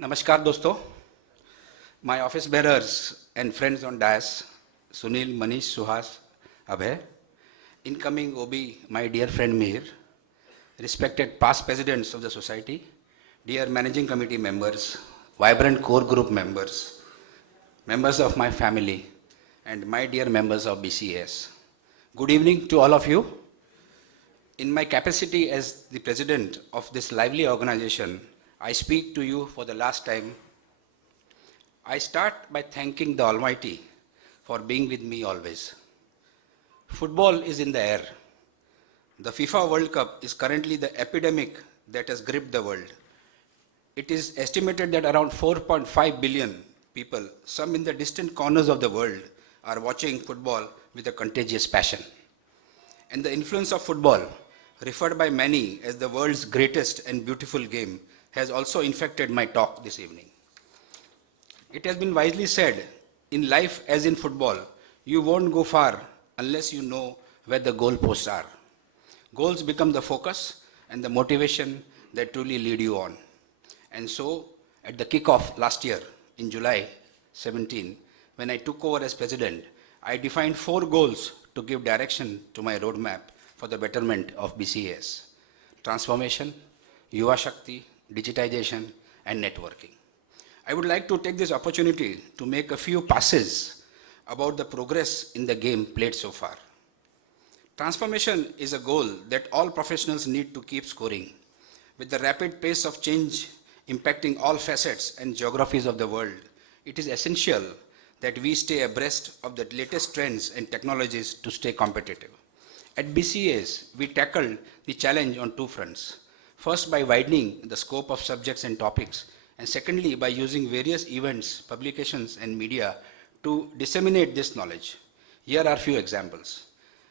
Namaskar दोस्तों, my office bearers and friends on dais, Sunil, Manish, Suhas, Abhay, incoming OB, my dear friend Mihir, respected past presidents of the society, dear managing committee members, vibrant core group members, members of my family, and my dear members of BCAS. Good evening to all of you. In my capacity as the president of this lively organization, I speak to you for the last time. I start by thanking the Almighty for being with me always. Football is in the air. The FIFA World Cup is currently the epidemic that has gripped the world. It is estimated that around 4.5 billion people, some in the distant corners of the world, are watching football with a contagious passion. And the influence of football, referred by many as the world's greatest and beautiful game, has also infected my talk this evening. It has been wisely said, in life as in football, you won't go far unless you know where the goalposts are. Goals become the focus and the motivation that truly lead you on. And so, at the kickoff last year, in July 17, when I took over as president, I defined 4 goals to give direction to my roadmap for the betterment of BCAS: transformation, Yuva Shakti, digitization, and networking. I would like to take this opportunity to make a few passes about the progress in the game played so far. Transformation is a goal that all professionals need to keep scoring. With the rapid pace of change impacting all facets and geographies of the world, it is essential that we stay abreast of the latest trends and technologies to stay competitive. At BCAs, we tackled the challenge on 2 fronts. First, by widening the scope of subjects and topics, and secondly, by using various events, publications, and media to disseminate this knowledge. Here are a few examples.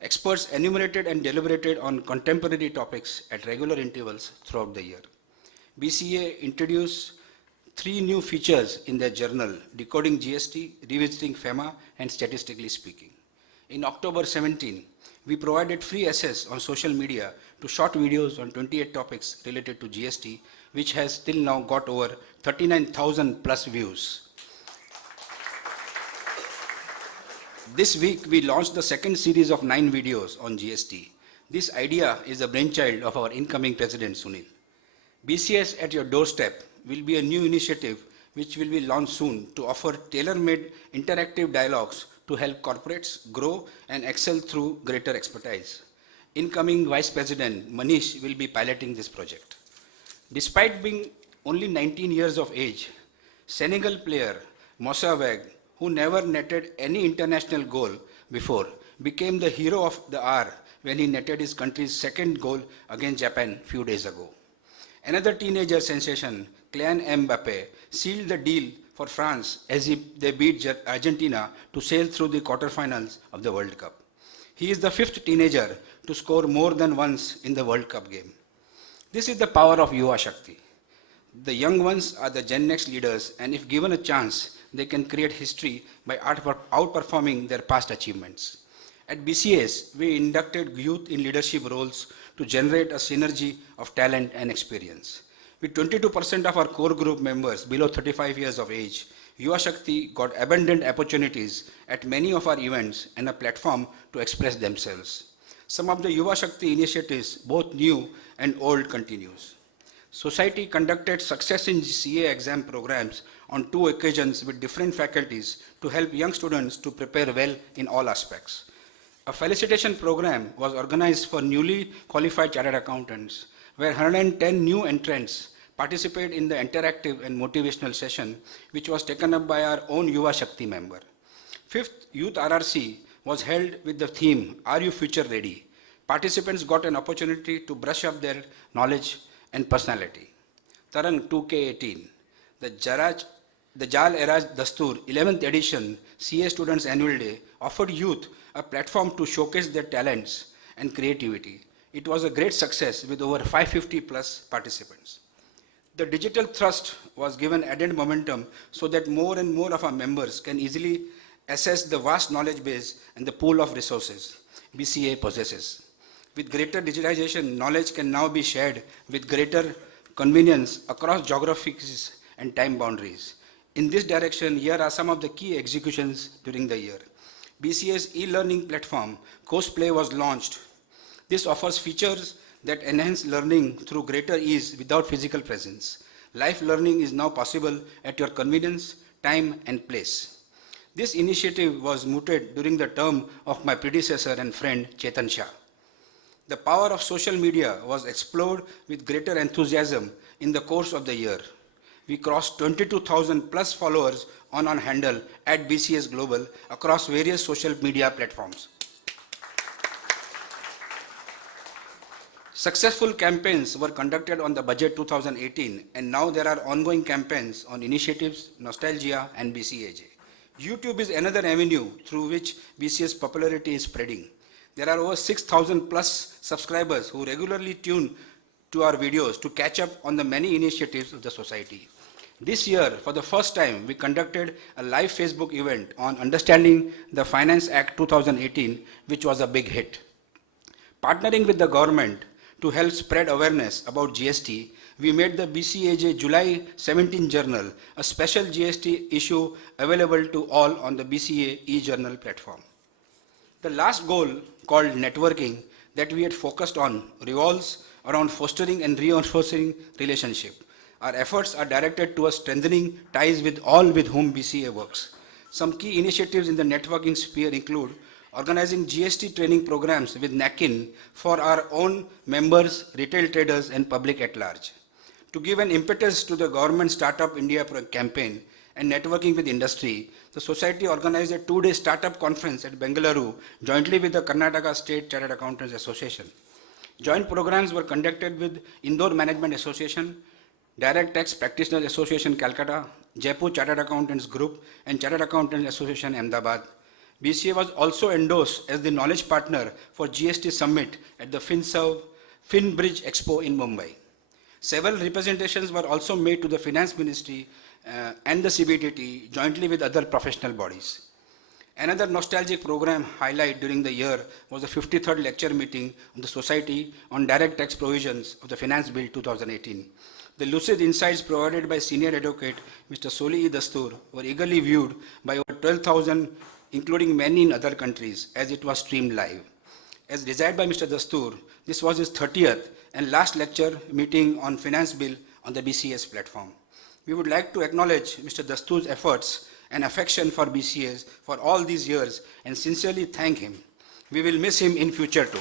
Experts enumerated and deliberated on contemporary topics at regular intervals throughout the year. BCA introduced 3 new features in their journal: Decoding GST, Revisiting FEMA, and Statistically Speaking. In October 17, we provided free access on social media to short videos on 28 topics related to GST, which has till now got over 39,000 plus views. This week, we launched the second series of 9 videos on GST. This idea is the brainchild of our incoming president, Sunil. BCS at your doorstep will be a new initiative which will be launched soon to offer tailor-made interactive dialogues to help corporates grow and excel through greater expertise. Incoming Vice President Manish will be piloting this project. Despite being only 19 years of age, Senegal player Moussa Weg, who never netted any international goal before, became the hero of the hour when he netted his country's second goal against Japan a few days ago. Another teenager sensation, Kylian Mbappe, sealed the deal for France as they beat Argentina to sail through the quarterfinals of the World Cup. He is the 5th teenager to score more than once in the World Cup game. This is the power of Yuva Shakti. The young ones are the Gen Next leaders, and if given a chance, they can create history by outperforming their past achievements. At BCAs, we inducted youth in leadership roles to generate a synergy of talent and experience. With 22% of our core group members below 35 years of age, Yuva Shakti got abundant opportunities at many of our events and a platform to express themselves. Some of the Yuva Shakti initiatives, both new and old, continues. Society conducted success in CA exam programs on 2 occasions with different faculties to help young students to prepare well in all aspects. A felicitation program was organized for newly qualified chartered accountants, where 110 new entrants participated in the interactive and motivational session, which was taken up by our own Yuva Shakti member. 5th Youth RRC was held with the theme, Are You Future Ready? Participants got an opportunity to brush up their knowledge and personality. Tarang 2K18, the Jal Eraj Dastur 11th edition CA Students Annual Day offered youth a platform to showcase their talents and creativity. It was a great success with over 550 plus participants. The digital thrust was given added momentum so that more and more of our members can easily assess the vast knowledge base and the pool of resources BCA possesses. With greater digitization, knowledge can now be shared with greater convenience across geographies and time boundaries. In this direction, here are some of the key executions during the year. BCA's e-learning platform, Courseplay, was launched. This offers features that enhance learning through greater ease without physical presence. Life learning is now possible at your convenience, time, and place. This initiative was mooted during the term of my predecessor and friend Chetan Shah. The power of social media was explored with greater enthusiasm in the course of the year. We crossed 22,000 plus followers on our handle at BCS Global across various social media platforms. Successful campaigns were conducted on the budget 2018, and now there are ongoing campaigns on initiatives, nostalgia, and BCAJ. YouTube is another avenue through which BCA's popularity is spreading. There are over 6,000 plus subscribers who regularly tune to our videos to catch up on the many initiatives of the society. This year, for the first time, we conducted a live Facebook event on Understanding the Finance Act 2018, which was a big hit. Partnering with the government to help spread awareness about GST, we made the BCAJ July 17 journal a special GST issue available to all on the BCA e-journal platform. The last goal, called networking, that we had focused on revolves around fostering and reinforcing relationship. Our efforts are directed towards strengthening ties with all with whom BCA works. Some key initiatives in the networking sphere include organizing GST training programs with NACIN for our own members, retail traders, and public at large. To give an impetus to the government Startup India campaign and networking with industry, the society organized a 2-day startup conference at Bengaluru jointly with the Karnataka State Chartered Accountants Association. Joint programs were conducted with Indore Management Association, Direct Tax Practitioners Association Calcutta, Jaipur Chartered Accountants Group, and Chartered Accountants Association Ahmedabad. BCA was also endorsed as the knowledge partner for GST Summit at the FinBridge Expo in Mumbai. Several representations were also made to the Finance Ministry and the CBDT jointly with other professional bodies. Another nostalgic program highlight during the year was the 53rd lecture meeting of the Society on Direct Tax Provisions of the Finance Bill 2018. The lucid insights provided by senior advocate Mr. Soli Dastur were eagerly viewed by over 12,000, including many in other countries, as it was streamed live. As desired by Mr. Dastur, this was his 30th and last lecture meeting on Finance Bill on the BCS platform. We would like to acknowledge Mr. Dastur's efforts and affection for BCS for all these years and sincerely thank him. We will miss him in future too.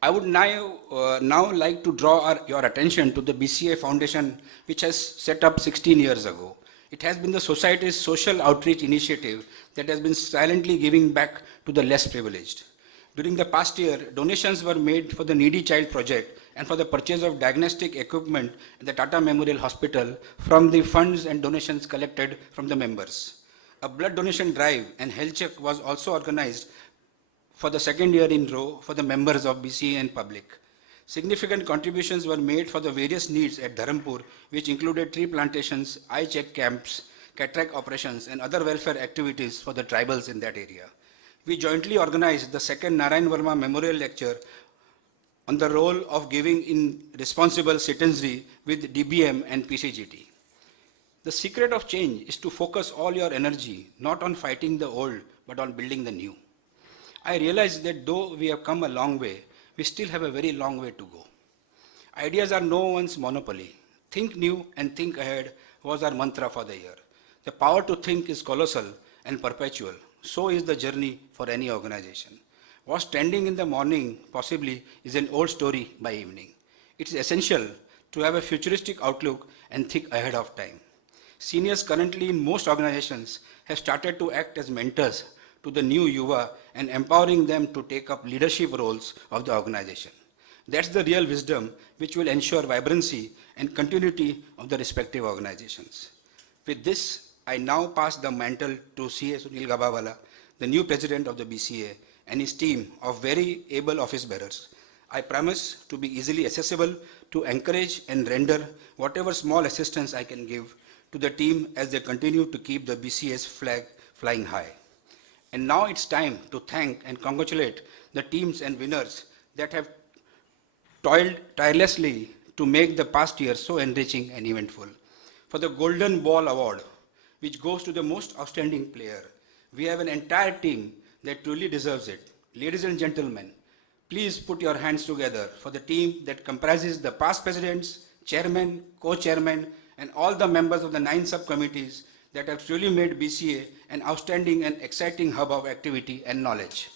I would now like to draw your attention to the Bca Foundation, which has set up 16 years ago. It has been the society's social outreach initiative that has been silently giving back to the less privileged. During the past year, donations were made for the Needy Child Project and for the purchase of diagnostic equipment at the Tata Memorial Hospital from the funds and donations collected from the members. A blood donation drive and health check was also organized for the second year in row for the members of BCA and public. Significant contributions were made for the various needs at Dharampur, which included tree plantations, eye check camps, cataract operations, and other welfare activities for the tribals in that area. We jointly organized the second Narayan Verma Memorial Lecture on the role of giving in responsible citizenry with DBM and PCGT. The secret of change is to focus all your energy not on fighting the old, but on building the new. I realize that though we have come a long way, we still have a very long way to go. Ideas are no one's monopoly. Think new and think ahead was our mantra for the year. The power to think is colossal and perpetual. So is the journey for any organization. What's trending in the morning possibly is an old story by evening. It is essential to have a futuristic outlook and think ahead of time. Seniors currently in most organizations have started to act as mentors to the new Yuva and empowering them to take up leadership roles of the organization. That's the real wisdom which will ensure vibrancy and continuity of the respective organizations. With this, I now pass the mantle to C.A. Sunil Gabawala, the new president of the BCA, and his team of very able office bearers. I promise to be easily accessible to encourage and render whatever small assistance I can give to the team as they continue to keep the BCA's flag flying high. And now it's time to thank and congratulate the teams and winners that have toiled tirelessly to make the past year so enriching and eventful. For the Golden Ball Award, which goes to the most outstanding player, we have an entire team that truly deserves it. Ladies and gentlemen, please put your hands together for the team that comprises the past presidents, chairman, co-chairman, and all the members of the 9 subcommittees that have truly made BCA an outstanding and exciting hub of activity and knowledge.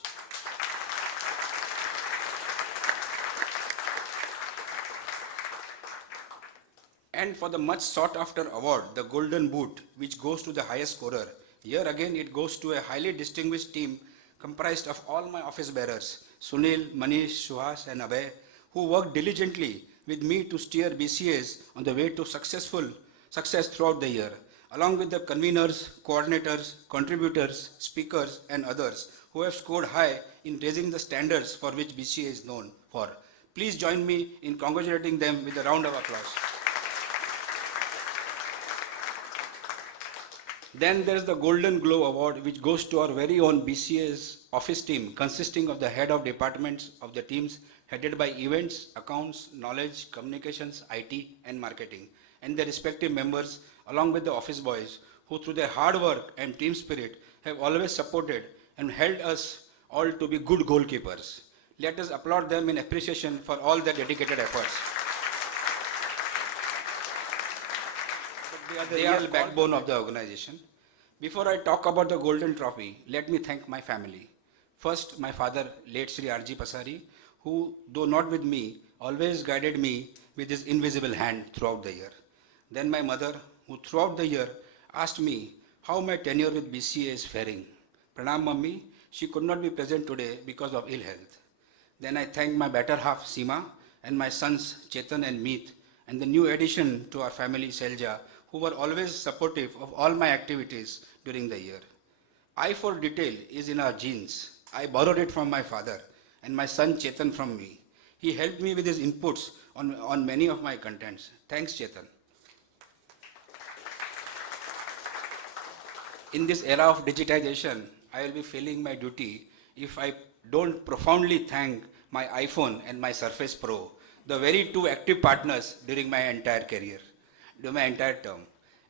And for the much sought after award, the Golden Boot, which goes to the highest scorer. Here again it goes to a highly distinguished team comprised of all my office bearers, Sunil, Manish, Suhas and Abhay, who worked diligently with me to steer BCAs on the way to success throughout the year, along with the conveners, coordinators, contributors, speakers and others who have scored high in raising the standards for which BCA is known for. Please join me in congratulating them with a round of applause. Then there's the Golden Globe Award, which goes to our very own BCA's office team, consisting of the head of departments of the teams headed by events, accounts, knowledge, communications, IT, and marketing, and their respective members, along with the office boys, who through their hard work and team spirit have always supported and held us all to be good goalkeepers. Let us applaud them in appreciation for all their dedicated efforts. They are the real backbone of the organization. Before I talk about the Golden Trophy, let me thank my family. First, my father, late Sri R.G. Pasari, who, though not with me, always guided me with his invisible hand throughout the year. Then my mother, who throughout the year asked me how my tenure with BCA is faring. Pranam Mummy, she could not be present today because of ill health. Then I thank my better half, Seema, and my sons, Chetan and Meet, and the new addition to our family, Selja, who were always supportive of all my activities during the year. Eye for detail is in our genes. I borrowed it from my father and my son Chetan from me. He helped me with his inputs on many of my contents. Thanks, Chetan. In this era of digitization, I will be failing my duty if I don't profoundly thank my iPhone and my Surface Pro, the very two active partners during my entire career. My entire term.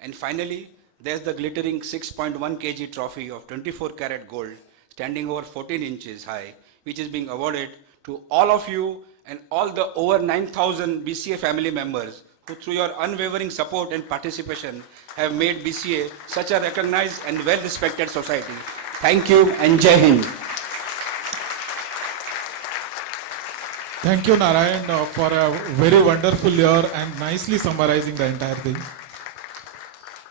And finally, there's the glittering 6.1 kg trophy of 24 karat gold standing over 14 inches high, which is being awarded to all of you and all the over 9,000 BCA family members who through your unwavering support and participation have made BCA such a recognized and well-respected society. Thank you and Jai Hind. Thank you, Narayan, for a very wonderful year and nicely summarizing the entire thing.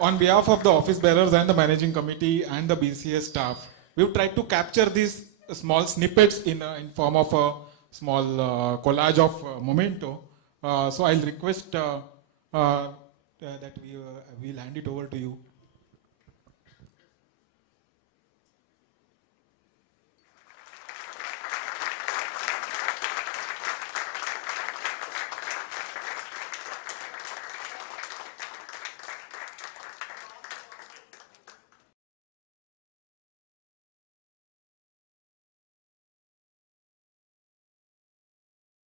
On behalf of the office bearers and the managing committee and the BCA staff, we've tried to capture these small snippets in form of a small collage of memento. So I'll request that we'll hand it over to you.